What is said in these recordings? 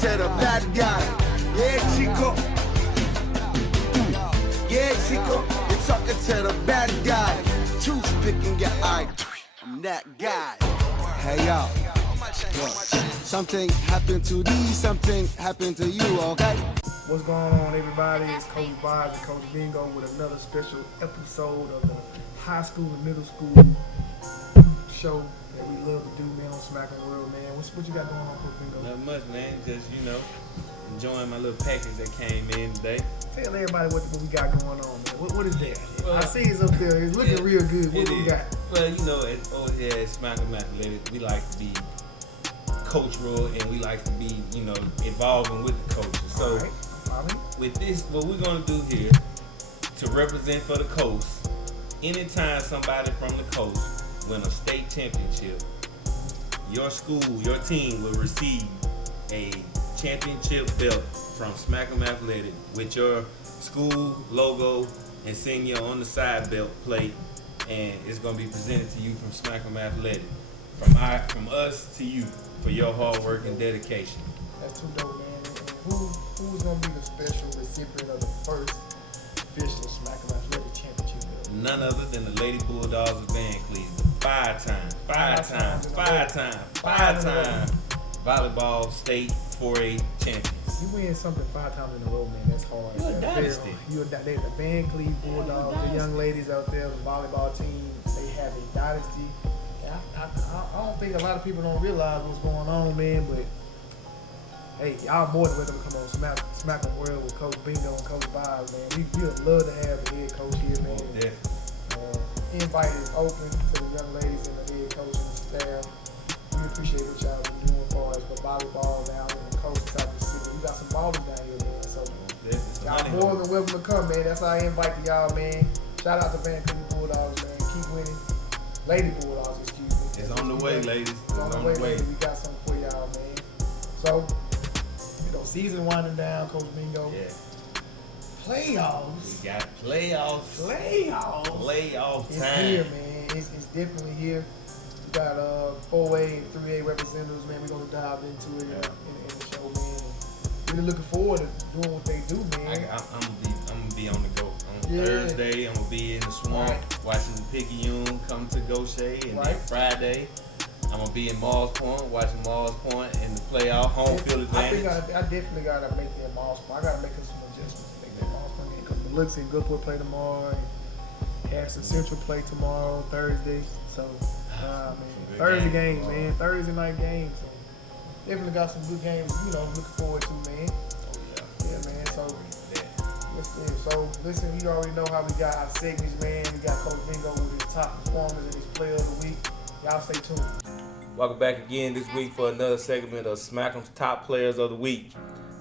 to the bad guy. Yeah, Chico. Yeah, Chico. You're talking to the bad guy. Toothpicking your eye. I'm that guy. Hey, yo. Look, something happened to these, something happened to you, okay? What's going on, everybody? It's Coach Bazz and Coach Bingo with another special episode of the high school and middle school show that we love to do, man, on SMACM World, man. What you got going on, Coach Bingo? Not much, man. Just, enjoying my little package that came in today. Tell everybody what we got going on, man. What is that? Well, I see it's up there. It's looking real good. What we got? Well, over here at SMACM Athletic, we like to be cultural and we like to be, evolving with the culture. So, with this, what we're going to do here to represent for the coast, anytime somebody from the coast win a state championship, your school, your team will receive a championship belt from SMACM Athletic with your school logo and senior on the side belt plate, and it's going to be presented to you from SMACM Athletic, from us to you for your hard work and dedication. That's too dope, man. And who's going to be the special recipient of the first official SMACM Athletic championship belt? None other than the Lady Bulldogs of Van Cleveland. Five-time volleyball state 4A champions. You win something 5 times in a row, man. That's hard. You're a dynasty. They're the Van Cleveland Bulldogs, the young ladies out there, the volleyball team. They have a dynasty. I don't think a lot of people don't realize what's going on, man. But hey, y'all more than welcome to come on SMACM World with Coach Bingo and Coach Bazz, man. We would love to have the head coach here, man. Definitely. Invite is open to the young ladies and the head coach and the staff. We appreciate what y'all been doing for us for volleyball down in the coast of South Pacific. We got some ballers down here, man. So y'all more than welcome to come, man. That's our invite to y'all, man. Shout out to Van Cleveland Bulldogs, man. Keep winning. Lady Bulldogs, excuse me. It's on the way, ladies. It's on the way, ladies. We got something for y'all, man. So, season winding down, Coach Bingo. Yeah. Playoffs. We got playoffs. Playoff It's time. here, man. It's definitely here. We got 4A and 3A representatives, man. We're gonna dive into it in the show, man. Really looking forward to doing what they do, man. I'm gonna be on the go. On Thursday, I'm gonna be in the swamp watching the Picayune come to Gaucher, and then Friday, I'm gonna be in Mars Point watching Mars Point in the playoff home field advantage. I definitely gotta make that Mars Point. I gotta make some adjustments to make that Mars Point game because Biloxi and Goodwood play tomorrow, and Harrison Central play tomorrow, Thursday. So, man, Thursday game, man. Thursday night game. So, definitely got some good games, looking forward to, man. Yeah, man. So, listen, you already know how we got our segments, man. We got Coach Bingo with his top performers and his player of the week. Y'all stay tuned. Welcome back again this week for another segment of SMACM's top players of the week.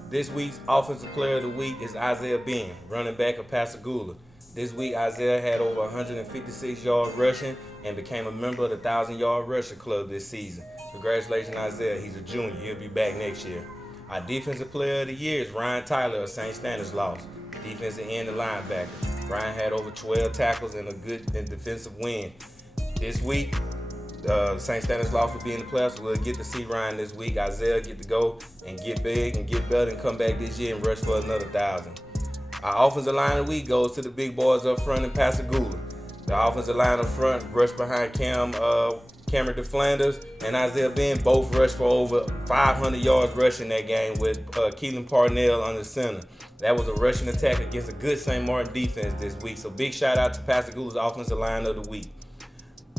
This week's offensive player of the week is Isaiah Ben, running back of Pascagoula. This week, Isaiah had over 156 yards rushing and became a member of the 1,000-yard rusher club this season. Congratulations, Isaiah. He's a junior. He'll be back next year. Our defensive player of the year is Ryan Tyler of St. Stanislaus, defensive end and linebacker. Ryan had over 12 tackles and a good defensive win. This week, St. Stanislaus will be in the playoffs, so we'll get to see Ryan this week. Isaiah get to go and get big and get better and come back this year and rush for another 1,000. Our offensive line of the week goes to the big boys up front in Pascagoula. The offensive line up front rushed behind Cameron DeFlanders and Isaiah Ben, both rushed for over 500 yards rushing that game with Keelan Parnell on the center. That was a rushing attack against a good St. Martin defense this week. So big shout out to Pascagoula's offensive line of the week.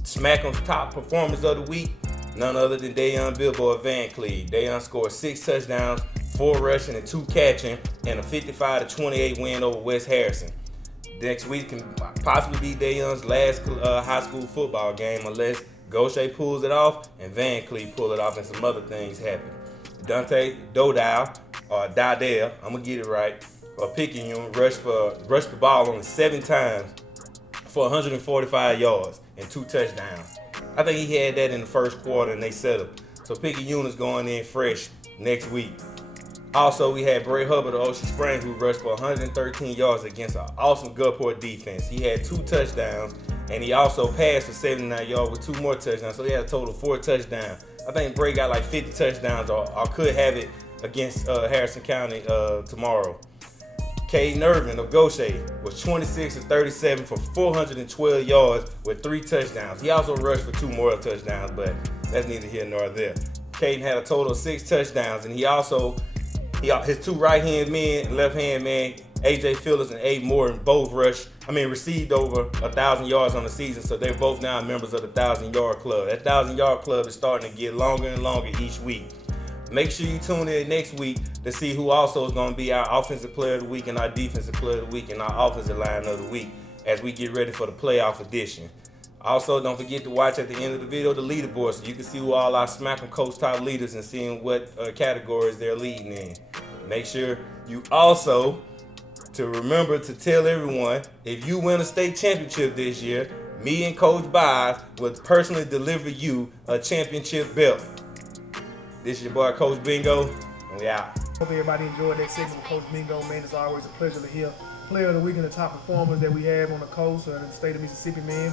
SMACM's top performers of the week, none other than Dayon Bilbo of Van Cleveland. Dayon scored 6 touchdowns, 4 rushing and 2 catching, and a 55-28 win over West Harrison. Next week can possibly be Dayon's last high school football game unless Gaucher pulls it off and Van Cleveland pull it off and some other things happen. Dante Dowdell, I'm gonna get it right, or Picayune rushed the ball only 7 times for 145 yards and 2 touchdowns. I think he had that in the first quarter and they set up. So Picayune is going in fresh next week. Also, we had Bray Hubbard of Ocean Springs who rushed for 113 yards against an awesome Gulfport defense. He had 2 touchdowns, and he also passed for 79 yards with 2 more touchdowns, so he had a total of 4 touchdowns. I think Bray got like 50 touchdowns or could have it against Harrison County tomorrow. Caden Irvin of Gaucher was 26 of 37 for 412 yards with 3 touchdowns. He also rushed for 2 more touchdowns, but that's neither here nor there. Caden had a total of 6 touchdowns, and his 2 right-hand men and left-hand man, AJ Phillips and Abe Morton, both received over 1,000 yards on the season, so they're both now members of the 1,000-yard club. That 1,000-yard club is starting to get longer and longer each week. Make sure you tune in next week to see who also is going to be our offensive player of the week and our defensive player of the week and our offensive line of the week as we get ready for the playoff edition. Also, don't forget to watch at the end of the video the leaderboard so you can see who all our SMACM Coach Top leaders and seeing what categories they're leading in. Make sure you also to remember to tell everyone, if you win a state championship this year, me and Coach Bazz will personally deliver you a championship belt. This is your boy Coach Bingo, and we out. Hope everybody enjoyed that segment with Coach Bingo, man. It's always a pleasure to hear player of the week and the top performers that we have on the coast in the state of Mississippi, man.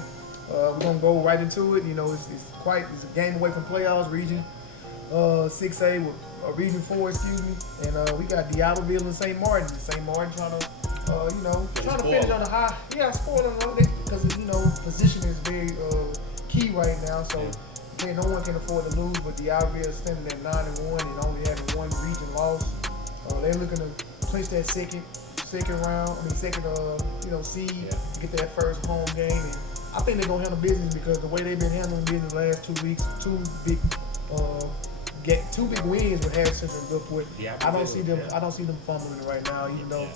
We're gonna go right into it. You know, it's a game away from playoffs, Region 6A with Region 4, excuse me, and we got Diabloville and St. Martin. St. Martin trying to finish on the high. Yeah, spoiler because position is very key right now. So. Man, no one can afford to lose, but Diabloville is standing at 9-1 and only having 1 region loss. They're looking to clinch that second seed, get that first home game. And I think they're gonna handle business because the way they've been handling business the last 2 weeks, two big wins with Harrison and Gulfport. I don't see them fumbling it right now, even though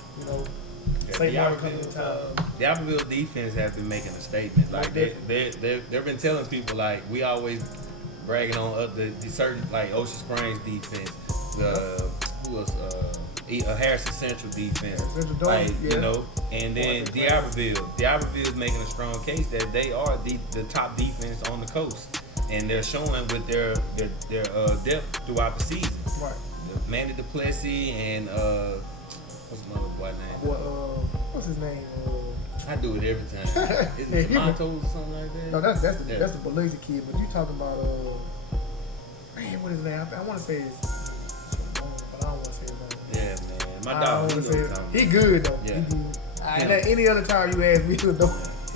St. Martin coming to town. Diabloville defense has been making a statement. Like they've been telling people, like, we always bragging on the certain, like, Ocean Springs defense, Harrison Central defense, and then Diabloville is making a strong case that they are the top defense on the coast, and they're showing with their depth throughout the season. Right. Manny Duplessis and what's my other boy name? What's his name? I do it every time. Is it Tomatos or something like that? No, that's the Biloxi kid. But you talking about man, what is his name? I want to say his, but I don't want to say his name. Yeah, man, my dog. He good though. Yeah. He good. And any other time you ask me, he'll know.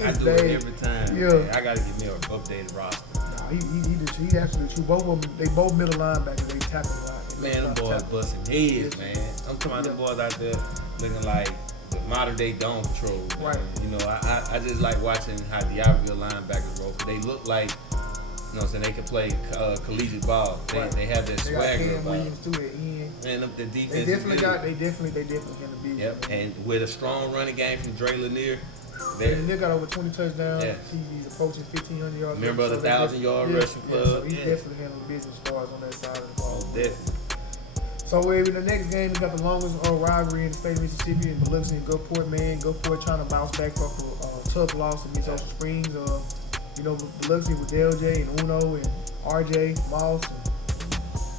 I do it every time. Yeah. Man. I gotta get me an updated roster. He absolutely true. Both of them, they both middle linebackers. They tackle a lot. Man, them boys busting heads, man. I'm talking about them boys out there looking like the modern day Dawn Patrol. Man. Right. You know, I just like watching how Diabloville linebackers roll. They look like, so they can play collegiate ball. They have that swagger. They got Williams too at end. And the defense. They definitely can be. Yep. And with a strong running game from Dre Lanier. They got over 20 touchdowns. Yeah. He's approaching 1,500 yards. Member of the 1,000-yard rushing club. So he's definitely handling business as far as on that side of the ball. Definitely. So in the next game, we got the longest rivalry in the state of Mississippi in Biloxi and Gulfport, man. Gulfport trying to bounce back off a tough loss against Ocean Springs. Biloxi with LJ and Uno and RJ Moss and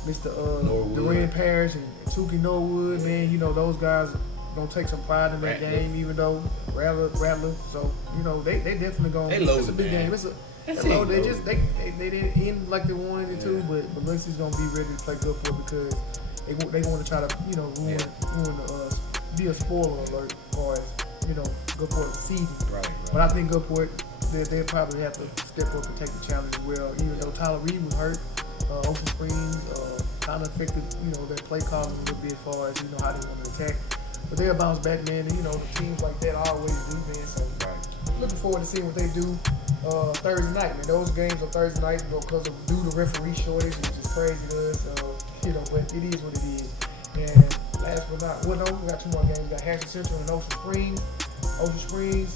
Mr. Duran Parrish and Tukey Norwood, man. Those guys gonna take some pride in that game, even though Rattler. So they definitely gonna. It's a big game. They didn't end like they wanted it to, but Biloxi's gonna be ready to play Gulfport because they want to try to be a spoiler alert as far as Gulfport's season. Right. But I think Gulfport they'll probably have to step up and take the challenge as well. Even though Tyler Reed was hurt, Ocean Springs kind of affected their play calling a little bit as far as how they want to attack. But they'll bounce back, man. And, the teams like that always do, man. So looking forward to seeing what they do Thursday night, man. Those games on Thursday night because of due to referee shortage, which is crazy to us. But it is what it is. And last but not, we got 2 more games. We got Harrison Central and Ocean Springs. Ocean Springs,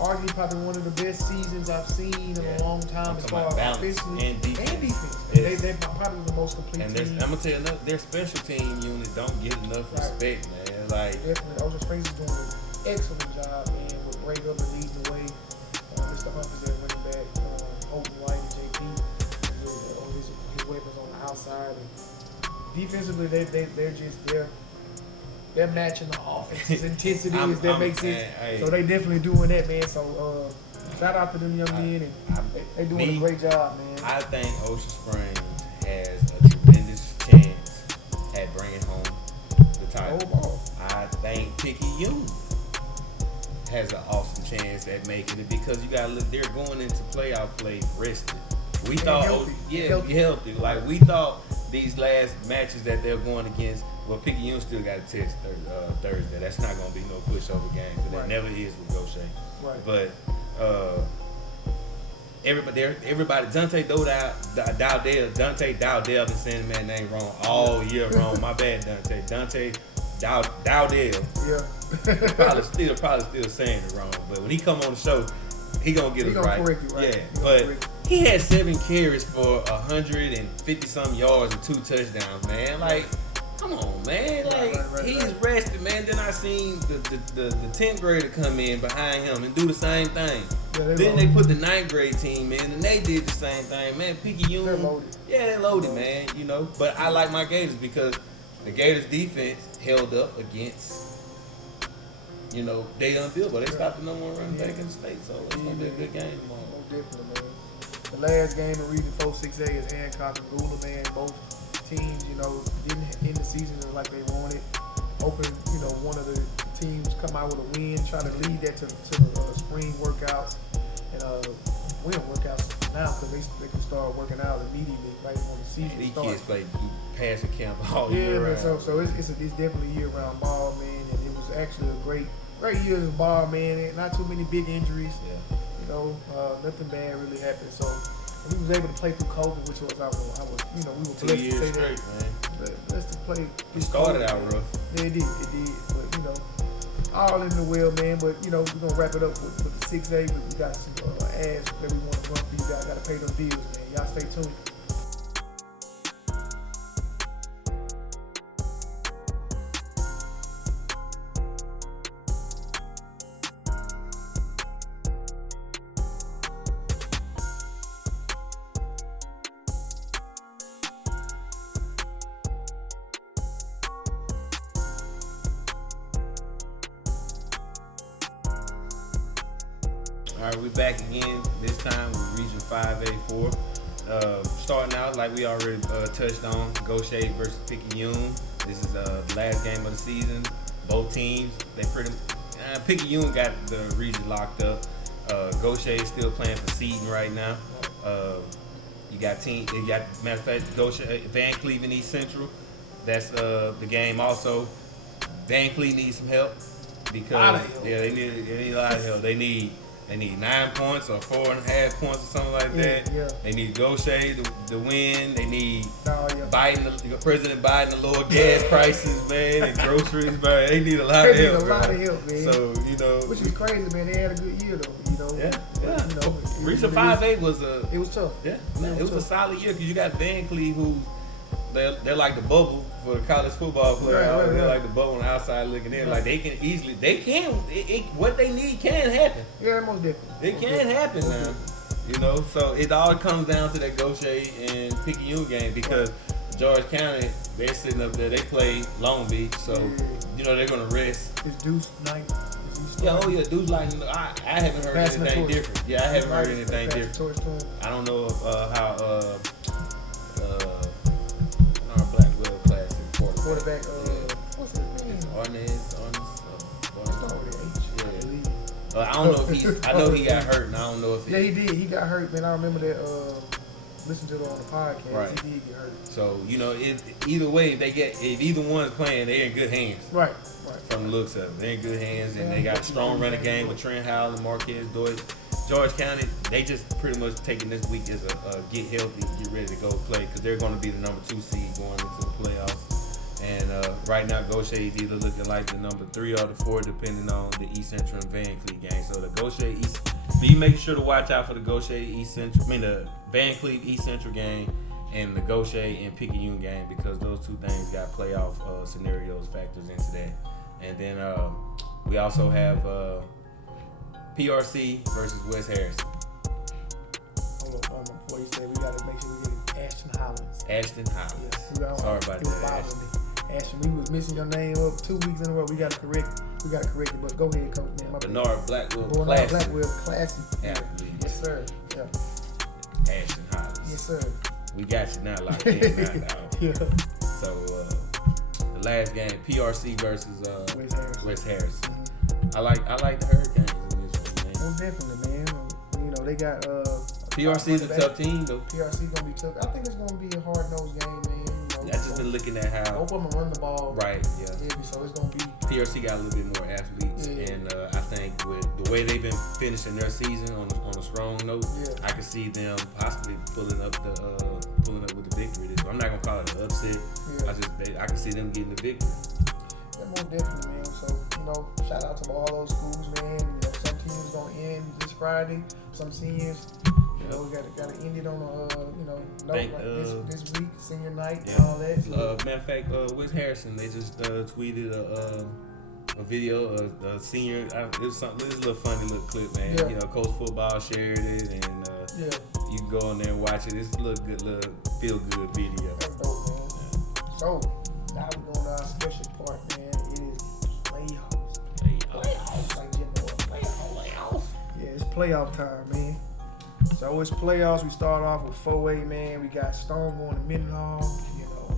arguably probably one of the best seasons I've seen in a long time as far as offensively and defense. Yes. They're probably the most complete team. I'm gonna tell you, their special team unit don't get enough respect, man. Like definitely, Ocean Springs is doing an excellent job, man. With Ray Gubber leading the way, Mr. Humphries at running back, Holton White and JP, his weapons on the outside. And defensively, they're matching the offense's intensity, if that makes sense. So they definitely doing that, man. So shout out to them young men, and they doing a great job, man. I think Ocean Springs has a tremendous chance Picayune has an awesome chance at making it because you gotta look, they're going into playoff play rested. We thought, healthy. Like we thought these last matches that they're going against, well, Picayune still got a test Thursday. That's not gonna be no pushover game, but it never is with Gaucher. Right. But everybody, Dante Dowdell, been saying the man's name wrong all year wrong. My bad, Dante Dowdell. Yeah. probably still saying it wrong. But when he come on the show, he gonna get us right. Correct you, right. Yeah, but he had 7 carries for 150 some yards and 2 touchdowns, man. Like, come on, man. Like, he's rested, man. Then I seen the 10th grader come in behind him and do the same thing. Yeah, then they put the 9th grade team in and they did the same thing, man. Picayune, they're loaded. Yeah, they're loaded, man. You know, but I like my Gators because the Gators defense held up against, you know, Daytonville, but they stopped the number 1 running back in the state, so it's gonna be a good game tomorrow. Most definitely, man. The last game in Region 4-6A is Hancock and Gula, man. Both teams, you know, didn't end the season like they wanted. Hoping, you know, one of the teams come out with a win, try to lead that to the spring workouts and winter workouts now because they can start working out immediately right when the season These starts. kids play passing camp all year man. round. So it's definitely year-round ball, man, and it was actually a great year of ball, man. And not too many big injuries. Yeah. You know, nothing bad really happened. So we was able to play through COVID, which was I was, you know, we were 2 blessed years to say straight, that. man. Let's just play. It started out rough. Yeah, it did. But you know, all in the well, man. But you know, we're gonna wrap it up with the 6A. But we got some ads that we want to run for you guys. Got to pay them bills, man. Y'all stay tuned. All right, we're back again. This time with Region 5A4. Starting out like we already touched on, Gaucher versus Picayune. This is the last game of the season. Both teams, they Picayune got the region locked up. Gaucher is still playing for seeding right now. You got matter of fact, Gaucher, Van Cleve and East Central. That's the game also. Van Cleve needs some help because they need a lot of help. They need 9 points or 4.5 points or something like that. Yeah. They need Gaucher to win. They need Biden, President Biden to lower gas prices, man, and groceries, man. They need a lot of help. Man. So, you know, which is crazy, man. They had a good year though. You know. Yeah. You know, Region 5A was it was tough. Yeah, it was a solid year because you got Van Cleve, who they're like the bubble for the college football player. They're like the bubble on the outside looking in. Like what they need can happen. Yeah, most definitely. It can happen now. You know, so it all comes down to that Gaucher and Picayune game because George County, they're sitting up there. They play Long Beach, so you know they're gonna rest. It's Deuce night. Deuce Lightning. I haven't heard anything different. Yeah, I haven't heard anything different. I don't know how our Blackwell class quarterback. What's his name? Arnez. Yeah. I don't know if I know he got hurt, and I don't know if he did. He got hurt, man. I remember that. Listen to it on the podcast. Right. He did get hurt. So you know, either way, if either one's playing, they're in good hands. Right. From the looks of it, they're in good hands, and they got a strong running game with Trent Howell and Marquez Deutsch. George County, they just pretty much taking this week as a get healthy, get ready to go play because they're going to be the number 2 seed going into the playoffs. And right now, Gaucher is either looking like the number 3 or the 4, depending on the East Central and Van Cleve game. So the Gaucher East, be making sure to watch out for the Gaucher East Central, the Van Cleve East Central game and the Gaucher and Picayune game because those two things got playoff scenarios factors into that. And then we also have PRC versus West Harrison. Hold on. Before you say, we got to make sure we get Ashton Hollins. Ashton Hollins. Yeah, sorry about that, Ashton, we was missing your name up 2 weeks in a row. We got to correct it. But go ahead, Coach. Bernard Blackwell Classy. Athlete. Yes, sir. Yeah. Ashton Hollins. Yes, sir. We got you now locked in now, dog. Yeah. So the last game, PRC versus West Harrison. Mm-hmm. I like the Hurricanes in this one, man. Oh, definitely, man. You know, they got PRC's a tough team, though. PRC gonna be tough. I think it's gonna be a hard-nosed game, man. You know, I just been looking at how both of them run the ball. Right, yeah. So it's gonna be PRC got a little bit more athletes, and I think with the way they've been finishing their season on a strong note, I can see them possibly pulling up with the victory. I'm not gonna call it an upset. I can see them getting the victory. Yeah, most definitely, man. So you know, shout out to all those schools, man. You know, some teams gonna end this Friday, some seniors. You know, we gotta end it on this week, senior night, and all that. So. Matter of fact, West Harrison, they just tweeted a video of a senior. It was something. It was a little funny little clip, man. Yeah. You know, Coach Football shared it, and you can go on there and watch it. It's a little feel good video. That's dope, man. Yeah. So now we're going to our special part, man. It is playoffs. Like Jim Moore, playoffs. Yeah, it's playoff time, man. So it's playoffs. We start off with 4A, man. We got Stone going to Mendenhall. You know,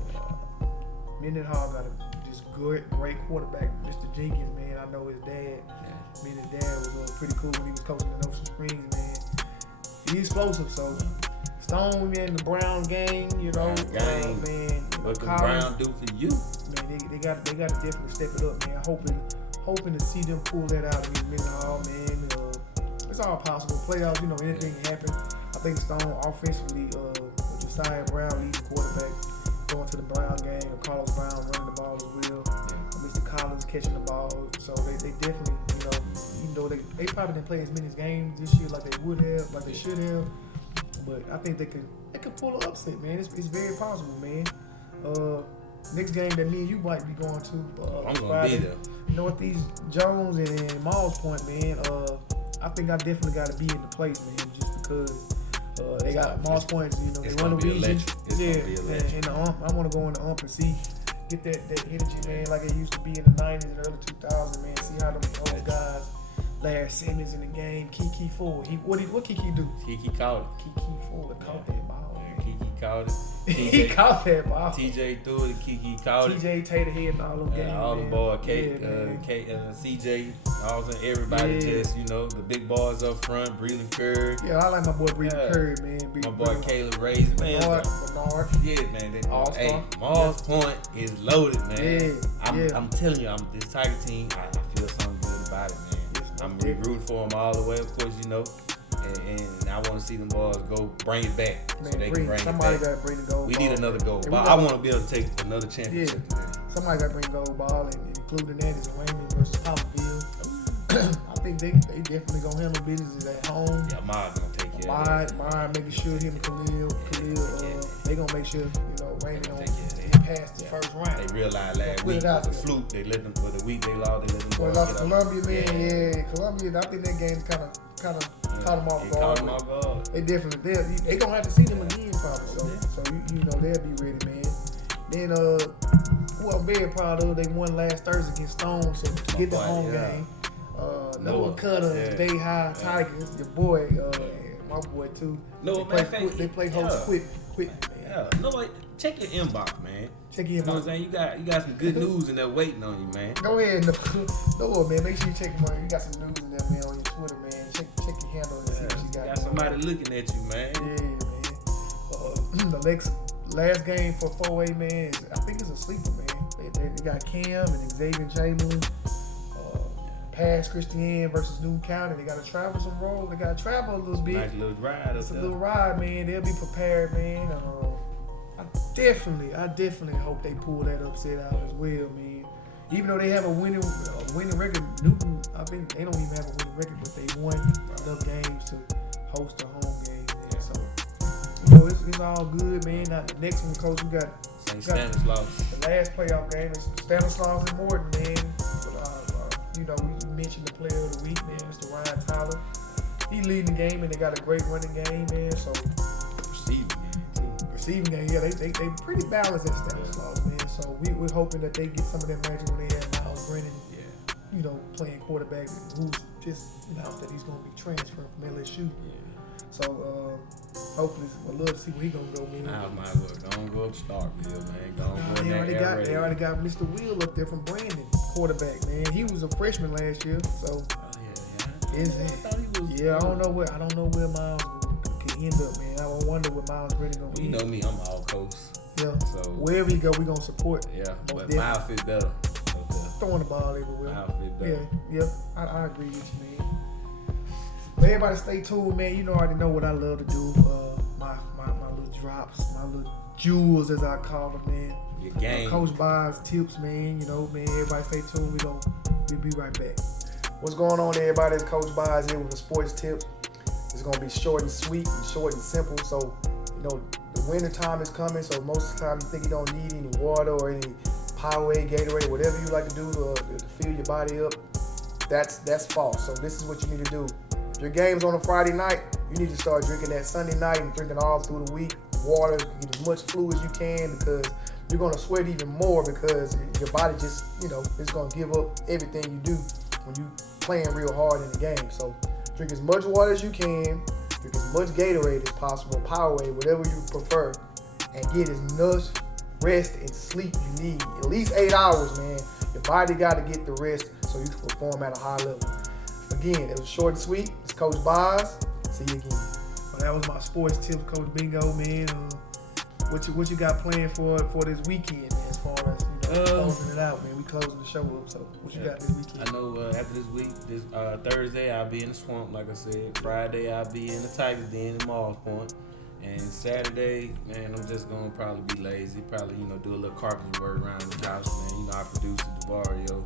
Mendenhall got just great quarterback, Mr. Jenkins, man. I know his dad. Me and his dad was pretty cool when he was coaching in Ocean Springs, man. He's explosive, so Stone, man, the Brown gang, you know, man. What the Brown do for you? Man, they got to definitely step it up, man. Hoping to see them pull that out of Mendenhall, man. It's all possible. Playoffs, you know, anything can happen. I think Stone offensively, Josiah Brown leading quarterback, going to the Brown gang, or Carlos Brown running the ball as well. Mr. Collins catching the ball. So they definitely, you know, even though they probably didn't play as many games this year like they would have, like they should have. But I think they could pull an upset, man. It's very possible, man. Next game that me and you might be going to I'm gonna Friday, be there. Northeast Jones and Malls Point, man. I think I definitely got to be in the place, man, just because they got Moss Points, you know, they run the region. And the ump, I want to go in the ump and see, get that energy, man, like it used to be in the 90s and early 2000s, man. See how those guys, Larry Simmons in the game, Kiki Ford. What Kiki do? Kiki caught it. Kiki Ford caught that ball. Kiki caught it. He caught that ball. TJ threw it. Kiki caught it. TJ Tater head and all them games. All the boys, CJ, everybody just, you know, the big boys up front, Breland Curry. Yeah, I like my boy Breland Curry, man. My boy Caleb Raisin, man. Bernard. Yeah, man. Hey, Mars Point is loaded, man. I'm telling you, this Tiger team, I feel something good about it, man. I'm rooting for them all the way, of course, you know. And I want to see them boys go bring it back, man, so they can bring it back. Somebody got to bring the gold ball. We need another gold ball. I want to be able to take another championship. Yeah. Somebody got to bring gold ball, and including that is Raymond versus Poplarville. I think they definitely gonna handle business at home. Yeah, Ma's gonna take care of that. Mine making sure him and Khalil, they gonna make sure, you know, Raymond don't pass the first round. They realized last week was a fluke. They let them for the week they lost. They let them. Well, lost to Columbia, man. Yeah, Columbia. I think that game kind of caught them off guard. They definitely they gonna have to see them again probably. So you know they'll be ready, man. Then who I'm very proud of, they won last Thursday against Stone, so to get the home game. Noah Cutter, Day High Tigers, your boy, my boy too. No, they play host quick, man. Yeah, no, check your inbox, man. Check your inbox. You know what I'm saying? You got some good news in there waiting on you, man. Go ahead, no, man. Make sure you check you got some news in there, man, on your Twitter, man. Check your handle and see what you got. Got somebody looking at you, man. Yeah, man. The last game for 4A, man, I think it's a sleeper, man. They got Cam and Xavier Chamberlain. Pass Christian versus Newton County. They got to travel some roads. They got to travel a little bit. Nice little ride. It's a little ride, man. They'll be prepared, man. I definitely hope they pull that upset out as well, man. Even though they have a winning record, Newton, I think they don't even have a winning record, but they won enough games to host a home game. Man. So, you know, it's all good, man. Now, the next one, Coach, we got Stanislaus. The last playoff game is Stanislaus and Morton, man. You know, we mentioned the player of the week, man, Mr. Ryan Tyler. He leading the game, and they got a great running game, man. So receiving game, yeah, they pretty balanced at Stanislaus, man. So we're hoping that they get some of that magic when they have Miles Brennan, you know, playing quarterback, who's just announced that he's going to be transferring from LSU. So hopefully, I'd love to see where he's gonna go, man. Might as well go up to Starkville, man. Go on there They already got Mr. Will up there from Brandon, quarterback, man. He was a freshman last year, so. I don't know where Miles could end up, man. I wonder where Miles really gonna be. You know me, I'm all coast. Yeah. So wherever he go, we gonna support. Yeah, but Miles fit better. Throwing the ball everywhere. Miles fit better. Yeah. I agree with you, man. But everybody stay tuned, man. You know, I already know what I love to do. My little drops, my little jewels, as I call them, man. Your game. Coach Bazz tips, man. You know, man. Everybody stay tuned. We'll be right back. What's going on, everybody? It's Coach Bazz here with the sports tips. It's gonna be short and sweet and short and simple. So, you know, the winter time is coming. So most of the time, you think you don't need any water or any Powerade, Gatorade, whatever you like to do to fill your body up. That's false. So this is what you need to do. If your game's on a Friday night, you need to start drinking that Sunday night and drinking all through the week. Water, get as much fluid as you can, because you're gonna sweat even more, because your body just, you know, it's gonna give up everything you do when you playing real hard in the game. So drink as much water as you can, drink as much Gatorade as possible, Powerade, whatever you prefer, and get as much rest and sleep you need. At least 8 hours, man. Your body got to get the rest so you can perform at a high level. Again, it was short and sweet. It's Coach Bazz. See you again. Well, that was my sports tips, Coach Bingo, man. What you got planned for this weekend, man, as far as, you know, closing it out, man? We closing the show up, so what you got this weekend? I know after this week, Thursday I'll be in the swamp, like I said. Friday I'll be in the Tiger Den in Mars Point. And Saturday, man, I'm just gonna probably be lazy. Probably, you know, do a little carpentry work around the house, man. You know, I produce at the barrio.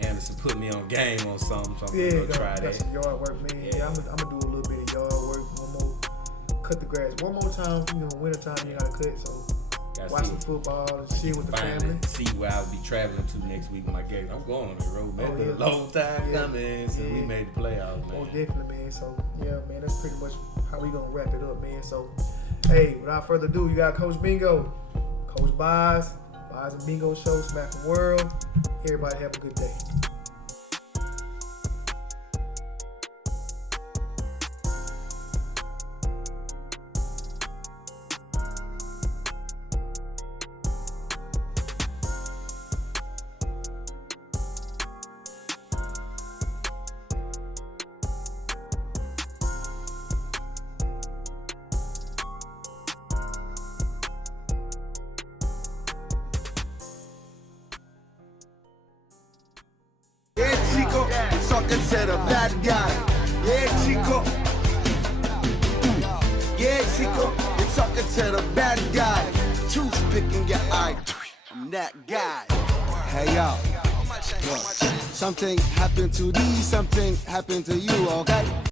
Anderson put me on game on something, so I'm gonna go try that. That's some yard work, man. Yeah, I'm gonna do a little bit of yard work. One more, cut the grass. One more time, you know, winter time you gotta cut. So watch some football and shit with the family. See where I'll be traveling to next week when I get. I'm going on the road, man. It's a long time coming since we made the playoffs, man. Oh, definitely, man. So yeah, man, that's pretty much how we gonna wrap it up, man. So, hey, without further ado, you got Coach Bingo, Coach Bazz and Bingo Show, SMACM World. Everybody have a good day. Yeah, Chico, talking to the bad guy. Yeah, Chico. Yeah, Chico, you're talking to the bad guy. Toothpick in your eye. I'm that guy. Hey, y'all. Look, something happened to these, something happened to you, okay?